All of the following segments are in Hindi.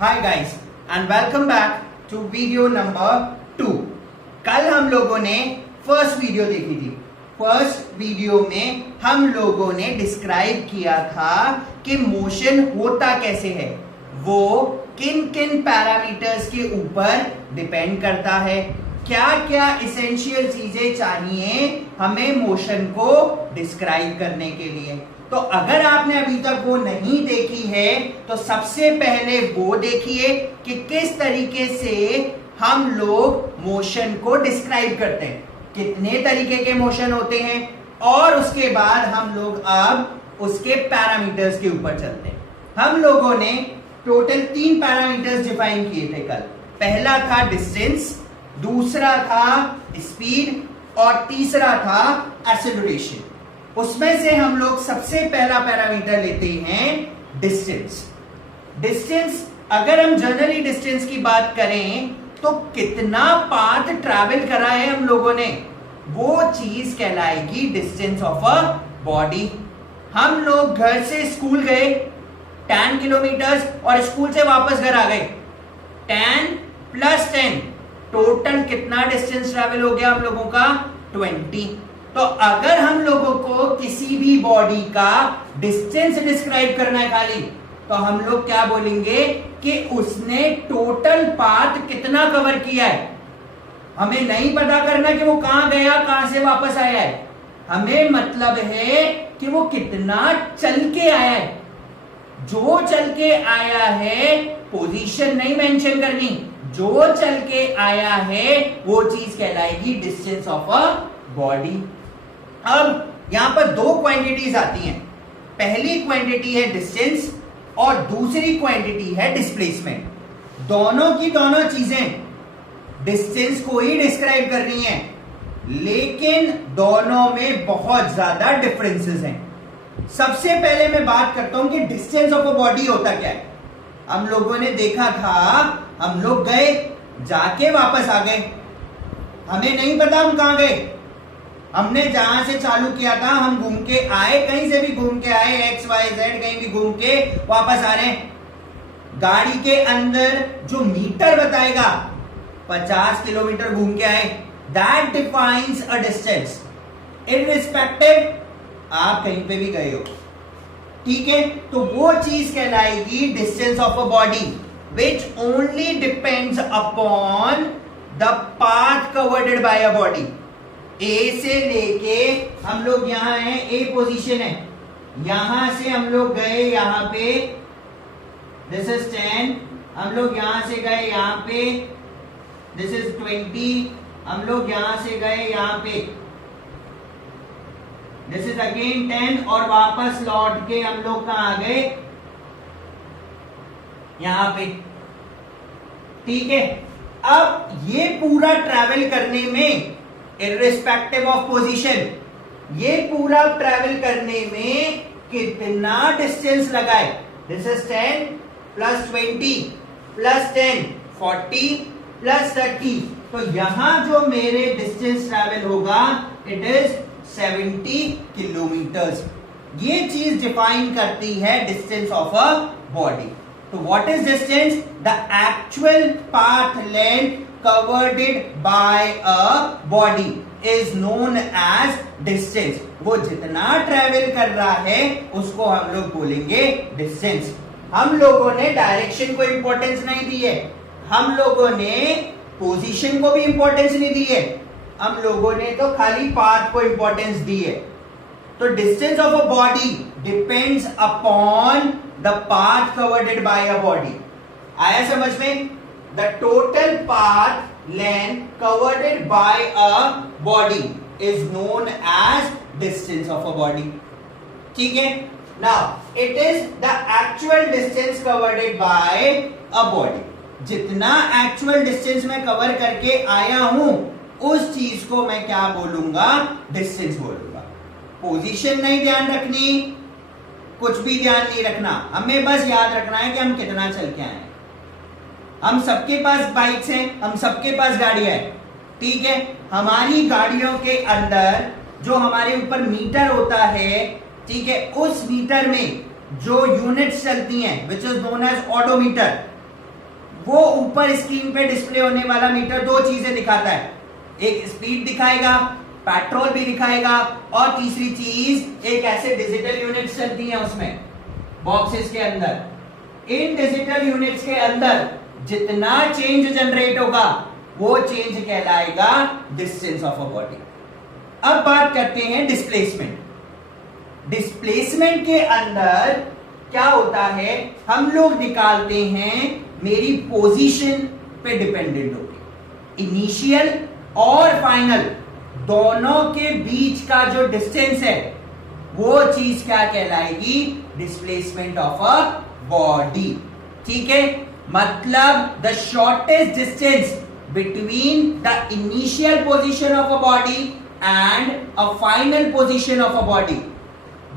Hi guys and welcome back to video number 2। कल हम लोगों ने फर्स्ट वीडियो देखी थी। फर्स्ट वीडियो में हम लोगों ने डिस्क्राइब किया था कि मोशन होता कैसे है, वो किन किन पैरामीटर्स के ऊपर डिपेंड करता है, क्या क्या इसेंशियल चीजें चाहिए हमें मोशन को डिस्क्राइब करने के लिए। तो अगर आपने अभी तक वो नहीं देखी है तो सबसे पहले वो देखिए कि किस तरीके से हम लोग मोशन को डिस्क्राइब करते हैं, कितने तरीके के मोशन होते हैं, और उसके बाद हम लोग अब उसके पैरामीटर्स के ऊपर चलते हैं। हम लोगों ने टोटल 3 पैरामीटर्स डिफाइन किए थे कल। पहला था डिस्टेंस, दूसरा था स्पीड और तीसरा था एक्सेलरेशन। उसमें से हम लोग सबसे पहला पैरामीटर लेते हैं डिस्टेंस। डिस्टेंस, अगर हम जनरली डिस्टेंस की बात करें तो कितना पाथ ट्रैवल करा है हम लोगों ने, वो चीज कहलाएगी डिस्टेंस ऑफ अ बॉडी। हम लोग घर से स्कूल गए 10 किलोमीटर्स और स्कूल से वापस घर आ गए 10 + 10, टोटल कितना डिस्टेंस ट्रैवल हो गया हम लोगों का 20। तो अगर हम लोगों को किसी भी बॉडी का डिस्टेंस डिस्क्राइब करना है खाली, तो हम लोग क्या बोलेंगे कि उसने टोटल पाथ कितना कवर किया है। हमें नहीं पता करना कि वो कहां गया, कहां से वापस आया है, हमें मतलब है कि वो कितना चल के आया है। जो चल के आया है, पोजीशन नहीं मेंशन करनी, जो चल के आया है वो चीज कहलाएगी डिस्टेंस ऑफ अ बॉडी। अब यहां पर 2 क्वांटिटीज आती हैं। पहली क्वांटिटी है डिस्टेंस और दूसरी क्वांटिटी है डिस्प्लेसमेंट। दोनों की दोनों चीजें डिस्टेंस को ही डिस्क्राइब कर रही हैं, लेकिन दोनों में बहुत ज्यादा डिफरेंसेस हैं। सबसे पहले मैं बात करता हूं कि डिस्टेंस ऑफ अ बॉडी होता क्या है। हम लोगों ने देखा था, हम लोग गए, जाके वापस आ गए, हमें नहीं पता हम कहां गए। हमने जहां से चालू किया था हम घूम के आए, कहीं से भी घूम के आए, XYZ कहीं भी घूम के वापस आ रहे हैं। गाड़ी के अंदर जो मीटर बताएगा 50 किलोमीटर घूम के आए, that defines a distance irrespective आप कहीं पे भी गए हो, ठीक है। तो वो चीज कहलाएगी distance of a body which only depends upon the path covered by a body. A से लेके हम लोग यहां हैं, ए पोजीशन है, यहां से हम लोग गए यहां पे, दिस इज 10, हम लोग यहां से गए यहां पे, दिस इज 20, हम लोग यहां से गए यहां पे, दिस इज अगेन 10, और वापस लौट के हम लोग कहां आ गए, यहां पे, ठीक है। अब ये पूरा ट्रैवल करने में इररिस्पेक्टिव ऑफ पोजीशन, ये पूरा ट्रैवल करने में कितना डिस्टेंस लगा है, दिस इज 10 + 20 + 10 40 + 30। तो यहां जो मेरे डिस्टेंस ट्रैवल होगा इट इज 70 किलोमीटर्स। ये चीज डिफाइन करती है डिस्टेंस ऑफ अ बॉडी। तो what is distance? The actual path length covered by a body is known as distance। वो जितना ट्रेवल कर रहा है उसको हम लोग बोलेंगे डिस्टेंस। हम लोगों ने डायरेक्शन को इंपॉर्टेंस नहीं दी है, हम लोगों ने पोजीशन को भी इंपॉर्टेंस नहीं दी है, हम लोगों ने तो खाली पाथ को इंपॉर्टेंस दी है। तो distance of a body depends upon the path covered by a body. आया समझ में? The total path length covered by a body is known as distance of a body. ठीक है? Now it is the actual distance covered by a body. जितना actual distance मैं cover करके आया हूं उस चीज को मैं क्या बोलूंगा? distance बोलूंगा। पोजीशन नहीं ध्यान रखनी, कुछ भी ध्यान नहीं रखना, हमें बस याद रखना है कि हम कितना चल के आए हैं। हम सबके पास बाइक्स हैं, हम सबके पास गाड़ियां हैं, ठीक है। हमारी गाड़ियों के अंदर जो हमारे ऊपर मीटर होता है, ठीक है, उस मीटर में जो यूनिट्स चलती हैं which is known as odometer, वो ऊपर स्क्रीन पे डिस्प्ले होने वाला मीटर दो चीजें दिखाता है, एक स्पीड दिखाएगा, पेट्रोल भी दिखाएगा, और तीसरी चीज एक ऐसे डिजिटल यूनिट्स चलती हैं उसमें बॉक्सेस के अंदर। इन डिजिटल यूनिट्स के अंदर जितना चेंज जनरेट होगा वो चेंज कहलाएगा डिस्टेंस ऑफ अ बॉडी। अब बात करते हैं डिस्प्लेसमेंट। डिस्प्लेसमेंट के अंदर क्या होता है, हम लोग निकालते हैं मेरी पोजीशन पे डिपेंडेंट होके इनिशियल और फाइनल दोनों के बीच का जो डिस्टेंस है वो चीज क्या कहलाएगी, डिस्प्लेसमेंट ऑफ अ बॉडी। ठीक है, मतलब the shortest distance between the initial position of a body and a final position of a body,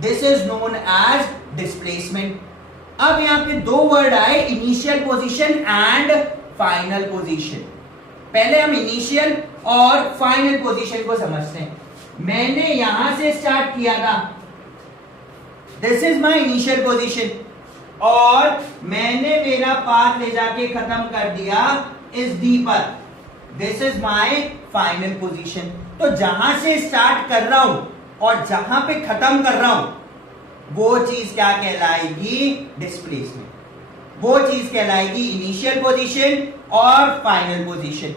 this is known as displacement. अब यहां पे दो वर्ड आए, initial position and final position. पहले हम इनिशियल और फाइनल पोजीशन को समझते हैं। मैंने यहां से स्टार्ट किया था, this is my initial position, और मैंने मेरा पाथ ले जाके खत्म कर दिया इस डी पर, this is my final position. तो जहां से स्टार्ट कर रहा हूं और जहां पे खत्म कर रहा हूं वो चीज क्या कहलाएगी, डिस्प्लेसमेंट। वो चीज कहलाएगी इनिशियल पोजीशन और फाइनल पोजीशन।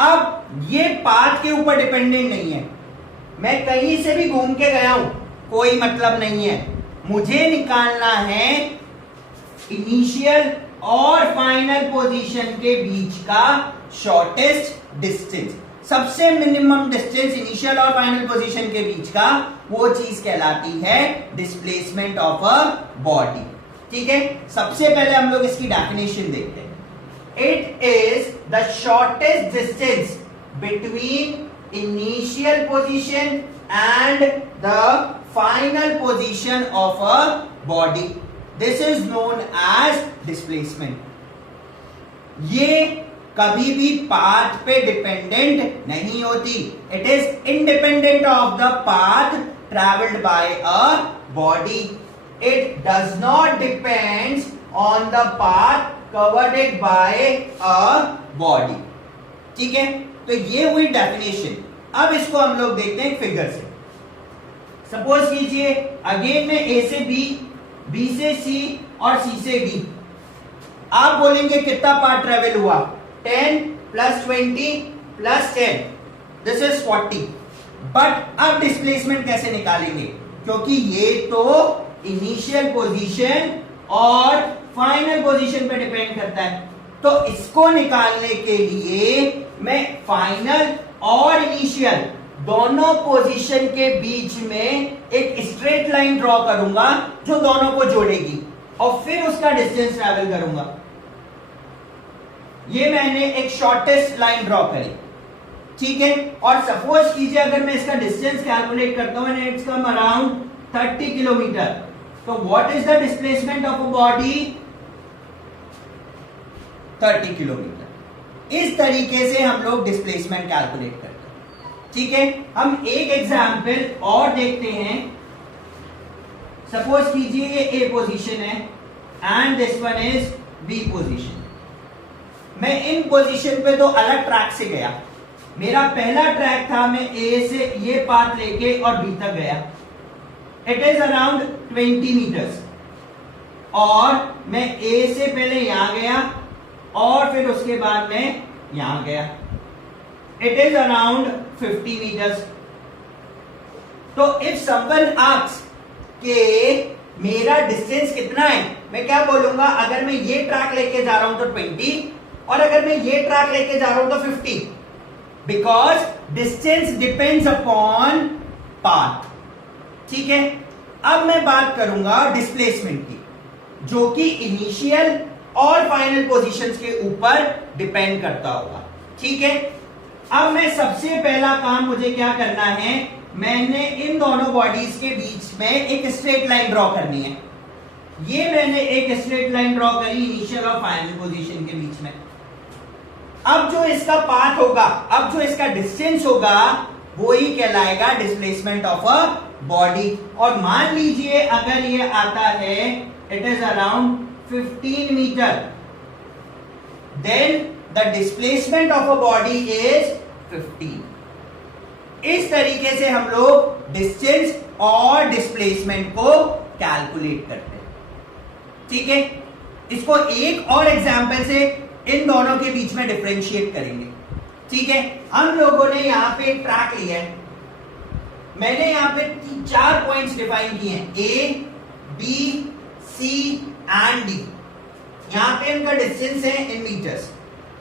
अब ये पाथ के ऊपर डिपेंडेंट नहीं है, मैं कहीं से भी घूम के गया हूं कोई मतलब नहीं है, मुझे निकालना है इनिशियल और फाइनल पोजीशन के बीच का शॉर्टेस्ट डिस्टेंस। सबसे मिनिमम डिस्टेंस इनिशियल और फाइनल पोजीशन के बीच का वो चीज कहलाती है डिस्प्लेसमेंट ऑफ अ बॉडी। ठीक है, सबसे पहले हम लोग इसकी डेफिनेशन देखते हैं। It is the shortest distance between initial position and the final position of a body, this is known as displacement. ये कभी भी पाथ पे डिपेंडेंट नहीं होती, it is independent of the path travelled by a body. It does not depends on the path covered by a body. ठीक है, तो ये हुई डेफिनेशन। अब इसको हम लोग देखते हैं फिगर से। सपोज कीजिए अगेन में ए से बी, बी से सी और सी से डी। आप बोलेंगे कितना पार्ट ट्रेवल हुआ, 10 plus 20 plus 10, this is 40। But अब डिस्प्लेसमेंट कैसे निकालेंगे, क्योंकि ये तो इनिशियल पोजीशन और फाइनल पोजीशन पे डिपेंड करता है। तो इसको निकालने के लिए मैं फाइनल और इनिशियल दोनों पोजीशन के बीच में एक स्ट्रेट लाइन ड्रॉ करूंगा जो दोनों को जोड़ेगी, और फिर उसका डिस्टेंस ट्रैवल करूंगा। ये मैंने एक शॉर्टेस्ट लाइन ड्रॉ करी। ठीक है, और सपोज कीजिए अगर मैं इसका डिस्टेंस कैलकुलेट करता हूं, इट्स कम अराउंड 30 किलोमीटर। तो what is the displacement of a body, 30 kilometre. इस तरीके से हम लोग डिस्प्लेसमेंट कैलकुलेट करते हैं। ठीक है, हम एक एग्जाम्पल और देखते हैं। सपोज कीजिए ये ए पोजीशन है and this one is B position. मैं इन पोजीशन पे दो अलग ट्रैक से गया। मेरा पहला ट्रैक था, मैं ए से ये पाथ लेके और बी तक गया, इट इज अराउंड 20 मीटर्स। और मैं ए से पहले यहां गया और फिर उसके बाद मैं यहां गया, इट इज अराउंड 50 मीटर्स। तो इफ समवन आस्क्स के मेरा डिस्टेंस कितना है, मैं क्या बोलूंगा, अगर मैं ये ट्रैक लेके जा रहा हूं तो 20, और अगर मैं ये ट्रैक लेके जा रहा हूं तो 50, because distance depends upon path. ठीक है, अब मैं बात करूंगा डिस्प्लेसमेंट की, जो कि इनिशियल और फाइनल पोजीशंस के ऊपर डिपेंड करता होगा। ठीक है, अब मैं सबसे पहला काम मुझे क्या करना है, मैंने इन दोनों बॉडीज के बीच में एक स्ट्रेट लाइन ड्रॉ करनी है। ये मैंने एक स्ट्रेट लाइन ड्रॉ करी इनिशियल और फाइनल पोजीशन के बीच में। अब जो इसका पाथ होगा, अब जो इसका डिस्टेंस होगा, वो ही कहलाएगा डिस्प्लेसमेंट ऑफ अ बॉडी। और मान लीजिए अगर ये आता है, it is around 15 metre, then the displacement of a body is 15. इस तरीके से हम लोग डिस्टेंस और डिस्प्लेसमेंट को कैलकुलेट करते हैं. ठीक है, इसको एक और एग्जांपल से इन दोनों के बीच में डिफरेंशिएट करेंगे. ठीक है, हम लोगों ने यहां पे एक ट्रैक लिया है. मैंने यहां पे 4 पॉइंट्स डिफाइन किए हैं, ए, बी, सी एंड डी. यहां पे इनका डिस्टेंस है इन मीटर्स.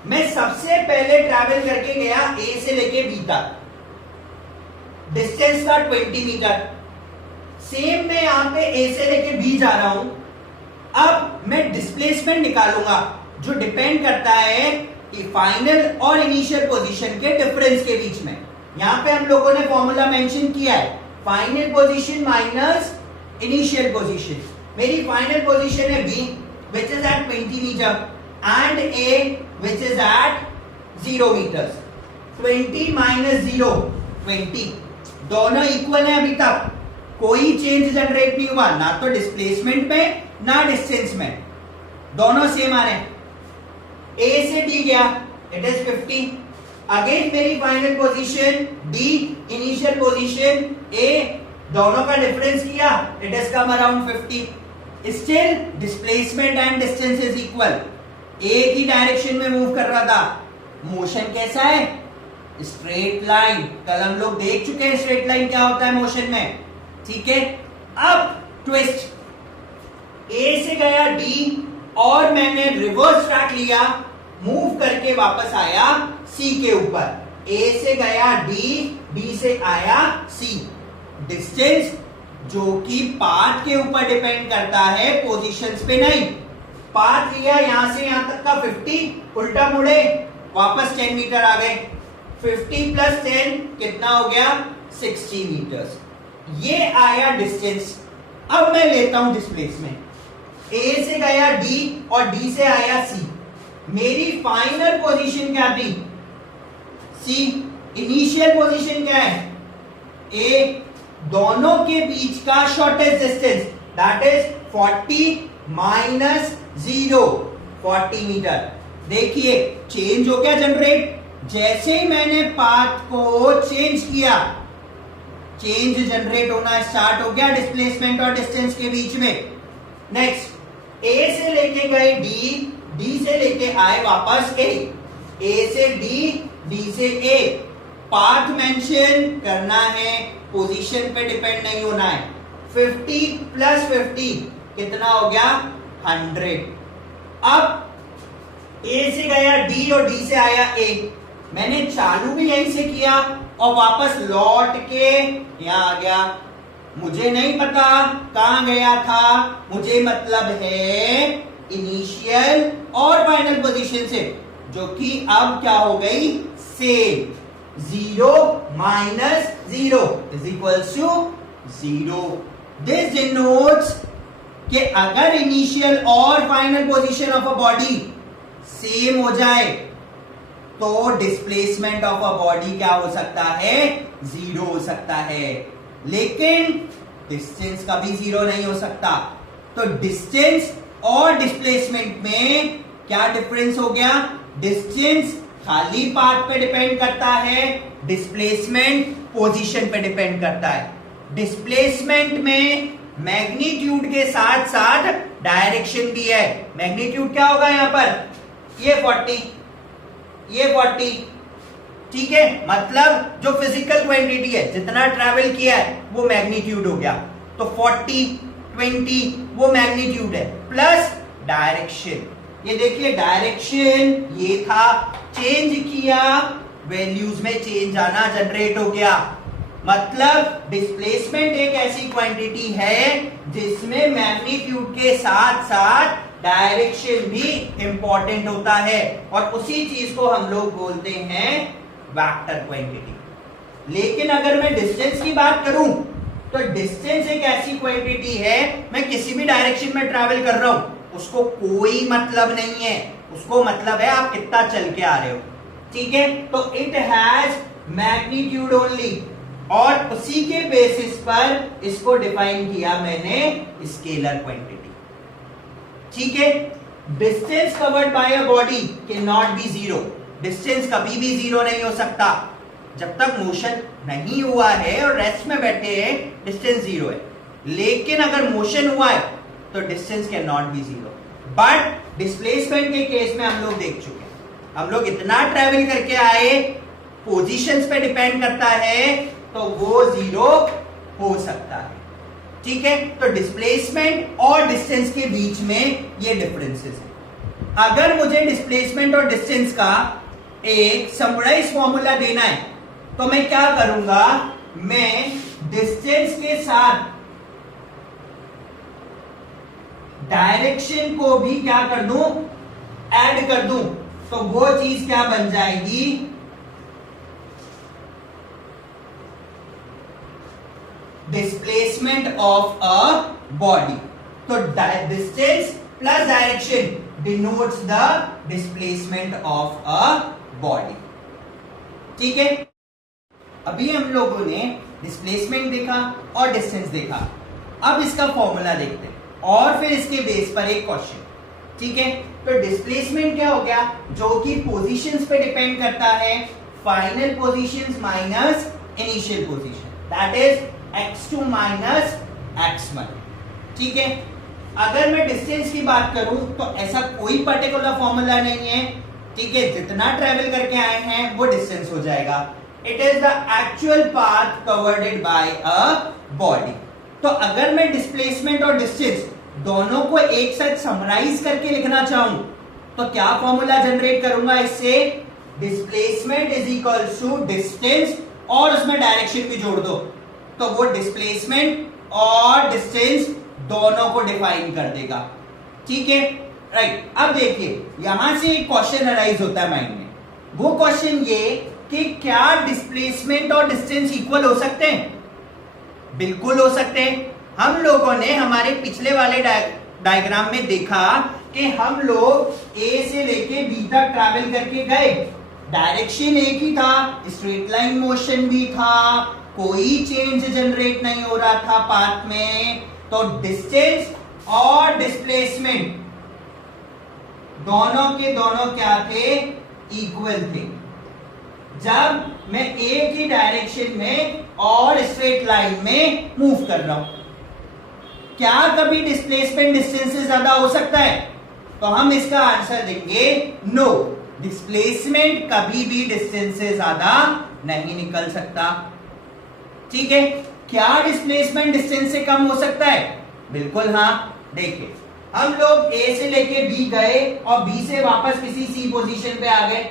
मैं सबसे पहले ट्रैवल करके गया ए से लेके बी तक, डिस्टेंस था 20 मीटर. सेम मैं यहां पे ए से लेके बी जा रहा हूं. अब मैं डिस्प्लेसमेंट निकालूंगा जो डिपेंड करता है कि फाइनल और इनिशियल पोजीशन के डिफरेंस के बीच में. यहां पे हम लोगों ने फॉर्मूला मेंशन किया है, final position minus initial position. मेरी फाइनल पोजीशन है B which is at 20 metre and A which is at 0 metres. 20 minus 0 20, दोनों इक्वल है. अभी तक कोई चेंज जनरेट नहीं हुआ, ना तो डिस्प्लेसमेंट में ना डिस्टेंस में, दोनों सेम आ रहे हैं. ए से डी गया, इट इज 50. अगेन मेरी final position D, initial position A, दोनों का डिफरेंस किया, it is come around 50. Still displacement and distance is equal. A की डायरेक्शन में मूव कर रहा था. मोशन कैसा है? Straight line. कल हम लोग देख चुके हैं स्ट्रेट लाइन क्या होता है मोशन में. ठीक है, अब ट्विस्ट, ए से गया डी और मैंने रिवर्स ट्रैक लिया, मूव करके वापस आया सी के ऊपर. ए से गया डी, डी से आया सी. डिस्टेंस जो कि पाथ के ऊपर डिपेंड करता है, पोजीशंस पे नहीं. पाथ लिया यहां से यहां तक का 50, उल्टा मुड़े वापस 10 मीटर आ गए. 50 प्लस 10 कितना हो गया? 60 मीटर्स. ये आया डिस्टेंस. अब मैं लेता हूं डिस्प्लेसमेंट. ए से गया डी और डी से आया सी. मेरी फाइनल पोजीशन क्या थी? सी. इनिशियल पोजीशन क्या है? ए. दोनों के बीच का shortest distance that is 40 minus 0, 40 metre. देखिए चेंज हो गया जनरेट. जैसे ही मैंने पाथ को चेंज किया, चेंज जनरेट होना स्टार्ट हो गया डिस्प्लेसमेंट और डिस्टेंस के बीच में. नेक्स्ट, ए से लेके गए डी, डी से लेके आए वापस ए, ए से डी, डी से ए. पाथ मेंशन करना है, पोजीशन पे डिपेंड नहीं होना है. 50 प्लस 50 कितना हो गया? 100. अब ए से गया डी और डी से आया ए. मैंने चालू भी यहीं से किया और वापस लौट के यहां आ गया. मुझे नहीं पता कहां गया था, मुझे मतलब है इनिशियल और फाइनल पोजीशन से, जो कि अब क्या हो गई? Same. 0 minus 0 is equals to 0. This denotes कि अगर इनिशियल और final position of a body same हो जाए तो डिस्प्लेसमेंट ऑफ अ बॉडी क्या हो सकता है? 0 हो सकता है. लेकिन डिस्टेंस कभी 0 नहीं हो सकता. तो डिस्टेंस और डिस्प्लेसमेंट में क्या डिफरेंस हो गया? डिस्टेंस खाली पाथ पे डिपेंड करता है, डिस्प्लेसमेंट पोजीशन पे डिपेंड करता है. डिस्प्लेसमेंट में मैग्नीट्यूड के साथ साथ डायरेक्शन भी है. मैग्नीट्यूड क्या होगा यहां पर? ये 40, ये 40. ठीक है, मतलब जो फिजिकल क्वांटिटी है, जितना ट्रैवल किया है वो मैग्नीट्यूड हो गया. तो 40, 20 वो मैग्नीट्यूड है, प्लस डायरेक्शन. ये देखिए डायरेक्शन ये था, चेंज किया, वैल्यूज में चेंज आना जनरेट हो गया. मतलब डिस्प्लेसमेंट एक ऐसी क्वांटिटी है जिसमें मैग्नीट्यूड के साथ साथ डायरेक्शन भी इंपॉर्टेंट होता है, और उसी चीज को हम लोग बोलते हैं वेक्टर क्वांटिटी. लेकिन अगर मैं डिस्टेंस की बात करूं तो डिस्टेंस एक ऐसी क्वांटिटी है, मैं किसी भी डायरेक्शन में ट्रैवल कर रहा हूं, उसको कोई मतलब नहीं है. उसको मतलब है आप कितना चल के आ रहे हो. ठीक है, तो इट हैज मैग्नीट्यूड ओनली, और उसी के बेसिस पर इसको डिफाइन किया मैंने स्केलर क्वांटिटी. ठीक है, distance covered by a body can not be zero. Distance कभी भी जीरो नहीं हो सकता। जब तक मोशन नहीं हुआ है और रेस्ट में बैठे हैं डिस्टेंस जीरो है, लेकिन अगर मोशन हुआ है तो distance can not be zero. But displacement के केस में हम लोग देख चुके हैं, हम लोग इतना ट्रेवल करके आए, पोजीशंस पे डिपेंड करता है तो वो जीरो हो सकता है। ठीक है, तो डिस्प्लेसमेंट और डिस्टेंस के बीच में ये डिफरेंसेस है। अगर मुझे डिस्प्लेसमेंट और डिस्टेंस का एक समराइज फॉर्मूला देना है तो मैं क्या करूंगा, मैं डिस्टेंस के साथ डायरेक्शन को भी क्या कर दूं, ऐड कर दूं, तो वो चीज क्या बन जाएगी, डिस्प्लेसमेंट ऑफ अ बॉडी। तो distance plus direction denotes the displacement of a body. ठीक है, अभी हम लोगों ने डिस्प्लेसमेंट देखा और डिस्टेंस देखा। अब इसका फॉर्मूला देखते हैं और फिर इसके बेस पर एक क्वेश्चन। ठीक है, तो डिस्प्लेसमेंट क्या हो गया, जो कि पोजीशंस पे डिपेंड करता है, final positions minus initial position, that is x2 minus x1। ठीक है, अगर मैं डिस्टेंस की बात करूं तो ऐसा कोई पर्टिकुलर फॉर्मूला नहीं है। ठीक है, जितना ट्रेवल करके आए हैं वो डिस्टेंस हो जाएगा। It is the actual path covered by a body. तो अगर मैं डिस्प्लेसमेंट और डिस्टेंस दोनों को एक साथ समराइज करके लिखना चाहूं तो क्या फॉर्मूला जनरेट करूंगा इससे, displacement is equal to distance और उसमें डायरेक्शन भी जोड़ दो, तो वो डिस्प्लेसमेंट और डिस्टेंस दोनों को डिफाइन कर देगा। ठीक है, राइट। अब देखिए यहां से एक क्वेश्चन अराइज होता है माइंड में, वो क्वेश्चन ये कि क्या डिस्प्लेसमेंट और डिस्टेंस इक्वल हो सकते हैं? बिल्कुल हो सकते हैं। हम लोगों ने हमारे पिछले वाले डायग्राम में देखा कि हम लोग ए से लेके बी तक ट्रैवल करके गए, डायरेक्शन एक ही था, स्ट्रेट लाइन मोशन भी था, कोई चेंज जनरेट नहीं हो रहा था पाथ में। तो डिस्टेंस और डिस्प्लेसमेंट दोनों के दोनों क्या थे, इक्वल थे। जब मैं एक ही डायरेक्शन में और स्ट्रेट लाइन में मूव कर रहा हूं, क्या कभी डिस्प्लेसमेंट डिस्टेंस से ज्यादा हो सकता है? तो हम इसका आंसर देंगे नो, डिस्प्लेसमेंट कभी भी डिस्टेंस से ज्यादा नहीं निकल सकता। ठीक है, क्या डिस्प्लेसमेंट डिस्टेंस से कम हो सकता है? बिल्कुल हाँ। देखिए हम लोग ए से लेके बी गए और बी से वापस किसी सी पोजीशन पे आ गए,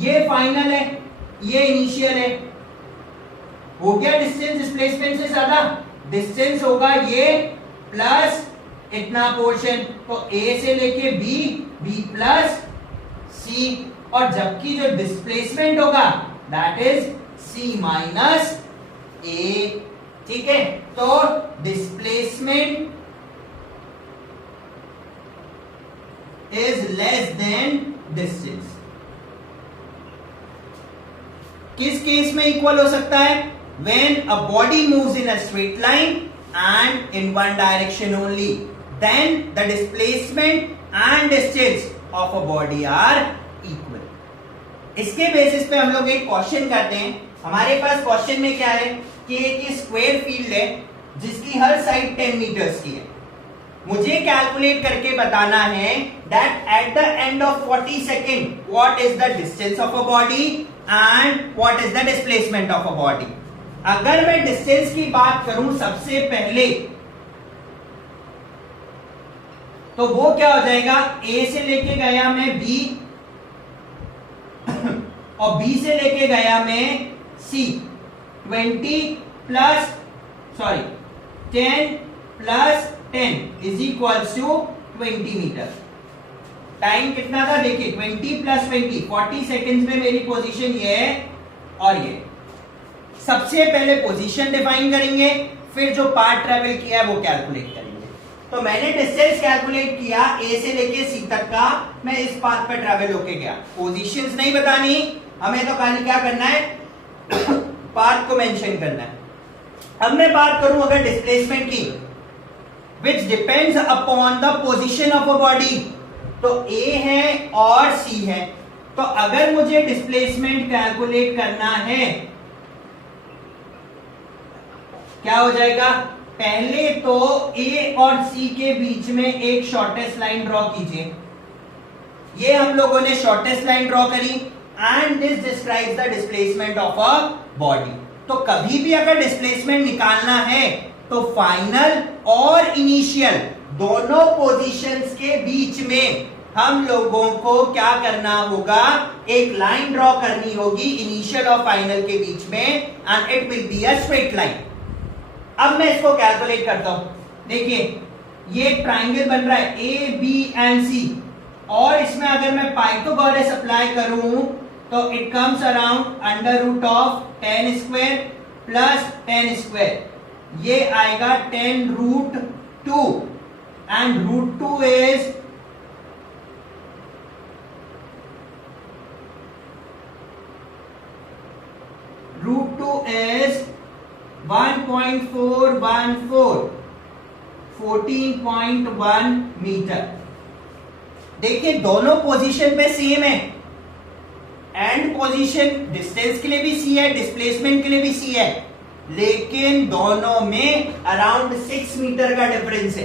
ये फाइनल है, ये इनिशियल है, हो गया डिस्टेंस डिस्प्लेसमेंट से ज्यादा। डिस्टेंस होगा ये प्लस इतना पोर्शन, तो ए से लेके बी, बी प्लस सी, और जबकि जो डिस्प्लेसमेंट होगा दैट इज सी माइनस ए। ठीक है, तो displacement is less than distance. किस केस में इक्वल हो सकता है? When a body moves in a straight line and in one direction only, then the displacement and distance of a body are equal. इसके बेसिस पे हम लोग एक क्वेश्चन करते हैं। हमारे पास क्वेश्चन में क्या है कि एक स्क्वायर फील्ड है जिसकी हर साइड 10 मीटर्स की है। मुझे कैलकुलेट करके बताना है that at the end of 40 seconds what is the distance of a body and what is the displacement of a body. अगर मैं डिस्टेंस की बात करूं सबसे पहले तो वो क्या हो जाएगा, ए से लेके गया मैं बी और बी से लेके गया मैं C, 10 plus 10 is equal to 20 metre. Time कितना था देखिए, 20 प्लस 20, 40 सेकेंड्स में मेरी पोजीशन ये है और ये। सबसे पहले पोजीशन डिफाइन करेंगे, फिर जो पार्ट ट्रेवल किया है वो कैलकुलेट करेंगे। तो मैंने डिस्टेंस कैलकुलेट किया ए से लेके सी तक का, मैं इस पाथ पे ट्रेवल होके गया। पोजीशंस नहीं बतानी हमें, तो खाली क्या करना है, पाथ को मेंशन करना है। अब मैं बात करूं अगर डिस्प्लेसमेंट की, which depends upon the position of a body. तो ए है और सी है, तो अगर मुझे डिस्प्लेसमेंट कैलकुलेट करना है, क्या हो जाएगा? पहले तो ए और सी के बीच में एक शॉर्टेस्ट लाइन ड्रॉ कीजिए। ये हम लोगों ने शॉर्टेस्ट लाइन ड्रॉ करी and this describes the displacement of a body. तो कभी भी अगर डिस्प्लेसमेंट निकालना है तो फाइनल और इनिशियल दोनों पोजीशंस के बीच में हम लोगों को क्या करना होगा? एक लाइन ड्रॉ करनी होगी इनिशियल और फाइनल के बीच में, and it will be a straight line. अब मैं इसको कैलकुलेट करता हूं। देखिए ये ट्राइंगल बन रहा है ए बी एंड सी, और इसमें अगर मैं पाइथागोरस अप्लाई करूं तो it comes around under root of 10 square plus 10 square, ये आएगा 10 root 2, and root 2 is root 2 is 1.414 14.1 metre. देखिए दोनों पोजीशन पे सेम है, एंड पोजीशन डिस्टेंस के लिए भी सी है, डिस्प्लेसमेंट के लिए भी सी है, लेकिन दोनों में अराउंड 6 मीटर का डिफरेंस है।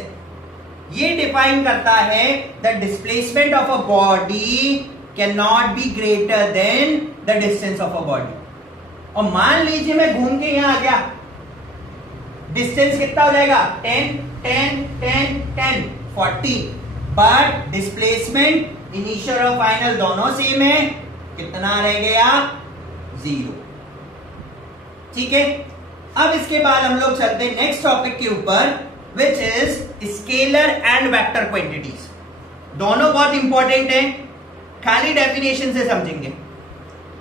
ये डिफाइन करता है the displacement of a body can not be greater than the distance of a body. और मान लीजिए मैं घूम के यहां आ गया, डिस्टेंस कितना हो जाएगा? 10 10 10 10 40, बट डिस्प्लेसमेंट इनिशियल और फाइनल दोनों सेम है, कितना रह गया? 0। ठीक है, अब इसके बाद हम लोग चलते हैं नेक्स्ट टॉपिक के ऊपर, which is scalar and vector quantities. दोनों बहुत इंपॉर्टेंट है, खाली डेफिनेशन से समझेंगे।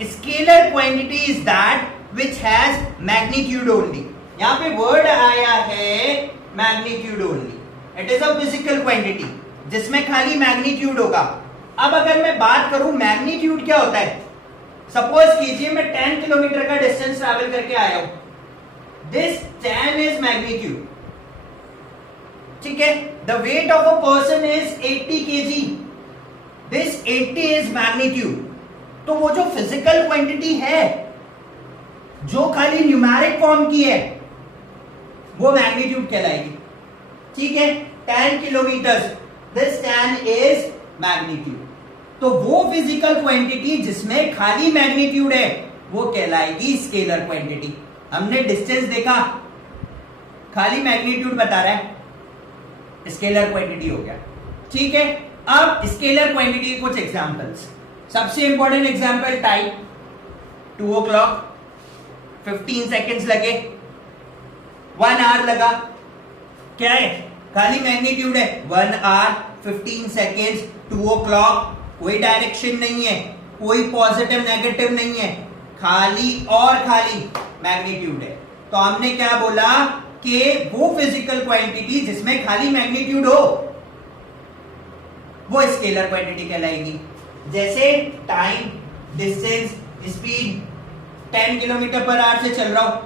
Scalar quantity is that which has magnitude only. यहां पे वर्ड आया है magnitude only. It is a physical quantity जिसमें खाली मैग्नीट्यूड होगा। अब अगर मैं बात करूं मैग्नीट्यूड क्या होता है, सपोज कीजिए मैं 10 किलोमीटर का डिस्टेंस ट्रैवल करके आया हूं, दिस 10 इज मैग्नीट्यूड। ठीक है, the weight of a person is 80 kg, this 80 is magnitude. तो वो जो फिजिकल क्वांटिटी है जो खाली न्यूमेरिक फॉर्म की है वो मैग्नीट्यूड कहलाएगी। ठीक है, 10 किलोमीटर, दिस 10 इज मैग्नीट्यूड। तो वो फिजिकल क्वांटिटी जिसमें खाली मैग्नीट्यूड है वो कहलाएगी स्केलर क्वांटिटी। हमने डिस्टेंस देखा, खाली मैग्नीट्यूड बता रहा है, स्केलर क्वांटिटी हो गया। ठीक है, अब स्केलर क्वांटिटी के कुछ एग्जांपल्स। सबसे important example time, 2 o'clock, 15 seconds लगे, 1 hour लगा, क्या है? खाली मैग्नीट्यूड है, 1 hour 15 सेकेंड्स, 2 o'clock, कोई डायरेक्शन नहीं है, कोई पॉजिटिव नेगेटिव नहीं है, खाली और खाली मैग्नीट्यूड है। तो हमने क्या बोला कि वो फिजिकल क्वांटिटी जिसमें खाली मैग्नीट्यूड हो वो स्केलर क्वांटिटी कहलाएगी। जैसे time, distance, speed, 10 kilometre per hour से चल रहा हूं,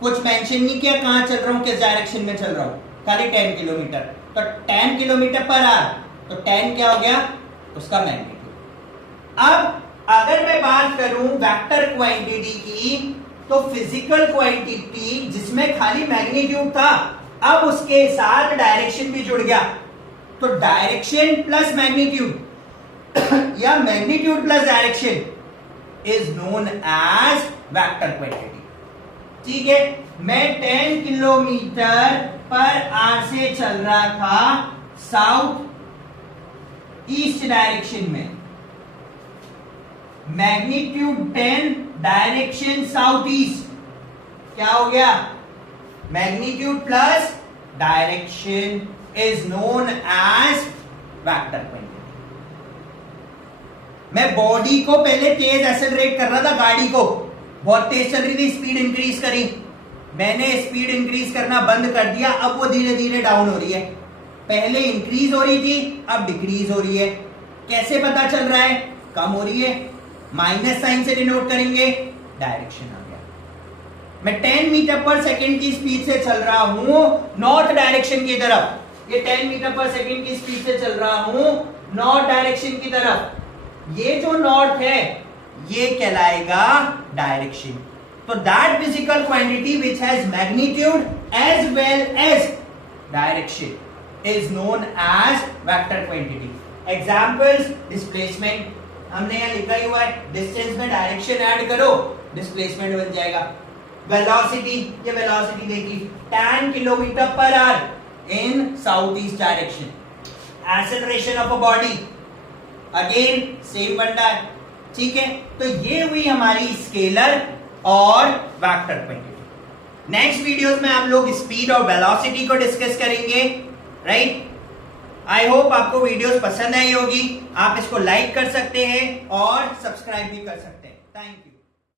कुछ मेंशन नहीं किया कहां चल रहा हूं, किस डायरेक्शन में चल रहा हूं, खाली 10 किलोमीटर। तो 10 किलोमीटर पर आवर, तो 10 क्या हो गया? उसका मैग्नीट्यूड। अब अगर मैं बात करूं वेक्टर क्वांटिटी की, तो फिजिकल क्वांटिटी जिसमें खाली मैग्नीट्यूड था, अब उसके साथ डायरेक्शन भी जुड़ गया, तो डायरेक्शन प्लस मैग्नीट्यूड या magnitude plus direction is known as vector quantity. ठीक है, मैं 10 किलोमीटर पर आवर से चल रहा था साउथ ईस्ट डायरेक्शन में, मैग्नीट्यूड 10, डायरेक्शन साउथ ईस्ट, क्या हो गया? Magnitude plus direction is known as vector quantity. मैं बॉडी को पहले तेज एक्सेलरेट कर रहा था, गाड़ी को बहुत तेज चल रही थी, स्पीड इंक्रीज करी, मैंने स्पीड इंक्रीज करना बंद कर दिया, अब वो धीरे धीरे डाउन हो रही है। पहले इंक्रीज हो रही थी, अब डिक्रीज हो रही है। कैसे पता चल रहा है? कम हो रही है, माइनस साइन से डिनोट करेंगे, डायरेक्शन आ गया। मैं 10 मीटर पर सेकेंड की स्पीड से चल रहा हूं नॉर्थ डायरेक्शन की तरफ, ये 10 मीटर पर सेकेंड की स्पीड से चल रहा हूं नॉर्थ डायरेक्शन की तरफ। ये जो नॉर्थ है ये कहलाएगा डायरेक्शन। तो that physical quantity which has magnitude as well as direction is known as vector quantity. Examples, displacement, हमने यहां लिखा ही हुआ है, डिस्टेंस में डायरेक्शन ऐड करो डिस्प्लेसमेंट बन जाएगा। वेलोसिटी, ये वेलोसिटी देखी 10 kilometre per our in south east direction. Acceleration of a body, again same बनता है, ठीक है। तो ये हुई हमारी स्केलर और वेक्टर क्वांटिटी। नेक्स्ट वीडियोस में हम लोग स्पीड और वेलोसिटी को डिस्कस करेंगे, राइट। आई होप आपको वीडियोस पसंद आई होगी। आप इसको लाइक कर सकते हैं और सब्सक्राइब भी कर सकते हैं। Thank you.